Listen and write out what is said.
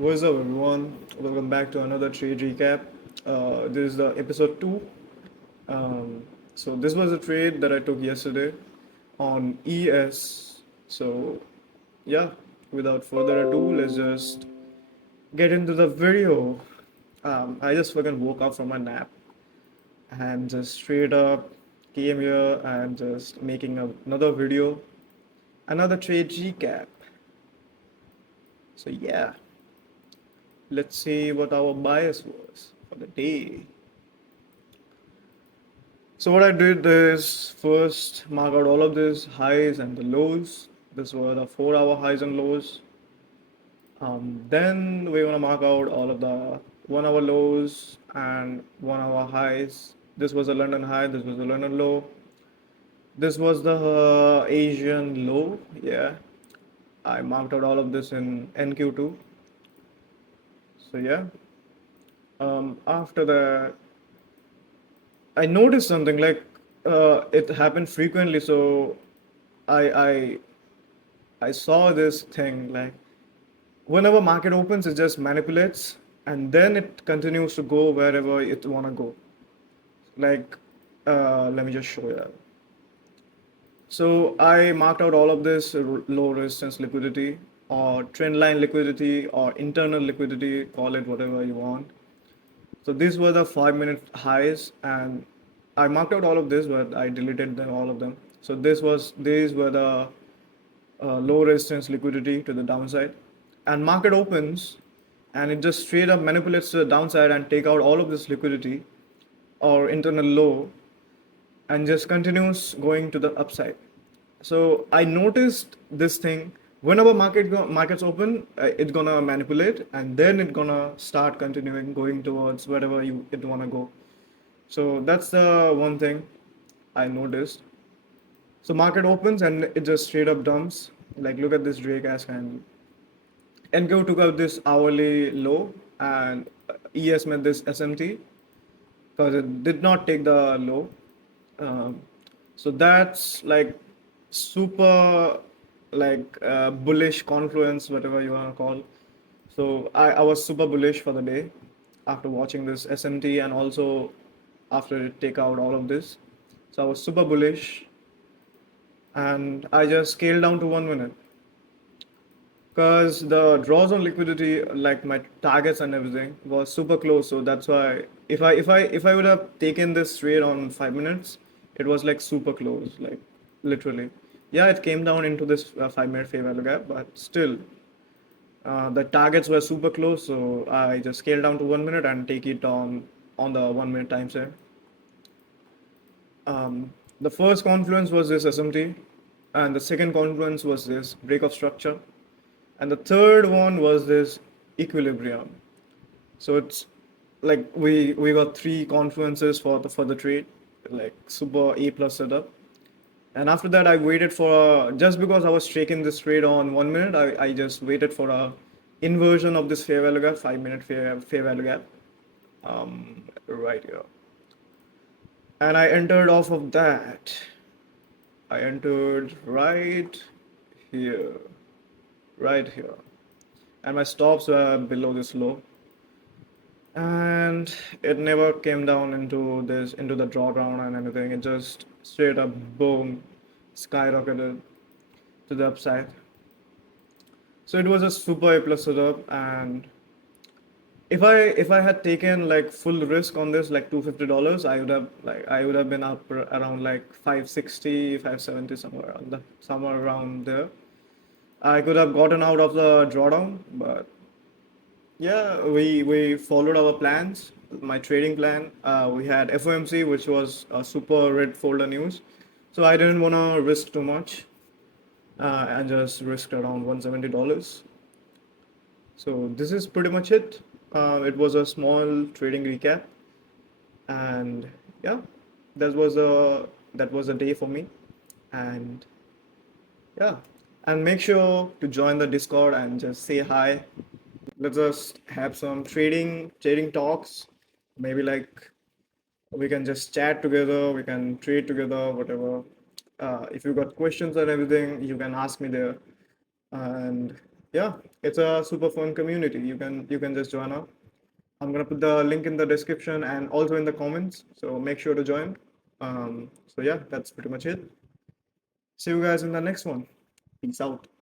What's up, everyone? Welcome back to another trade recap. This is the episode 2. So, this was a trade that I took yesterday on ES. So, yeah, without further ado, let's just get into the video. I just fucking woke up from a nap and just straight up came here and just making another video, another trade recap. So, yeah, let's see what our bias was for the day. So what I did is first mark out all of these highs and the lows. This were the 4 hour highs and lows. Then we're gonna mark out all of the 1 hour lows and 1 hour highs. This was a London high, this was a London low. This was the Asian low, yeah. I marked out all of this in NQ2. So yeah. After that, I noticed something like it happened frequently. So I I I saw this thing like whenever market opens, it just manipulates and then it continues to go wherever it wanna go. Like, let me just show you that. So I marked out all of this low resistance liquidity or trend line liquidity or internal liquidity, call it whatever you want. So these were the 5 minute highs, and I marked out all of this, but I deleted them all of them. So these were the low resistance liquidity to the downside, and market opens, and it just straight up manipulates to the downside and take out all of this liquidity or internal low, and just continues going to the upside. So I noticed this thing whenever markets open, it's gonna manipulate and then it's gonna start continuing going towards wherever it wanna go. So that's the one thing I noticed. So market opens and it just straight up dumps. Like look at this Drake ass candle. NQ took out this hourly low and ES met this SMT because it did not take the low. Um, so that's like super bullish confluence, whatever you want to call. So I was super bullish for the day after watching this SMT and also after it take out all of this. So I was super bullish and I just scaled down to 1 minute because the draws on liquidity, like my targets and everything, was super close. So that's why if I would have taken this trade on 5 minutes, it was like super close, like literally. Yeah, it came down into this 5 minute fair value gap, but still, the targets were super close. So I just scaled down to 1 minute and take it on the 1 minute time frame. The first confluence was this SMT, and the second confluence was this break of structure, and the third one was this equilibrium. So it's like we got three confluences for the trade, like super A plus setup. And after that, I waited for just because I was taking this trade on 1 minute, I just waited for a inversion of this fair value gap, 5 minute fair value gap, right here. And I entered off of that. I entered here, right here, and my stops were below this low. And it never came down into the drawdown and anything. It just straight up boom, skyrocketed to the upside. So it was a super A plus setup, and if I had taken like full risk on this, like $250, I would have been up around like 560, 570, somewhere around there. I could have gotten out of the drawdown, but yeah, we followed our plans. My trading plan. We had FOMC, which was a super red folder news, so I didn't wanna risk too much, and just risked around $170. So this is pretty much it. It was a small trading recap, and yeah, that was a day for me, and yeah, and make sure to join the Discord and just say hi. Let's just have some trading talks. Maybe like we can just chat together, we can trade together, whatever. If you got questions and everything, you can ask me there. And yeah, It's a super fun community. You can just join up. I'm gonna put the link in the description and also in the comments. So make sure to join. So yeah, that's pretty much it. See you guys in the next one. Peace out.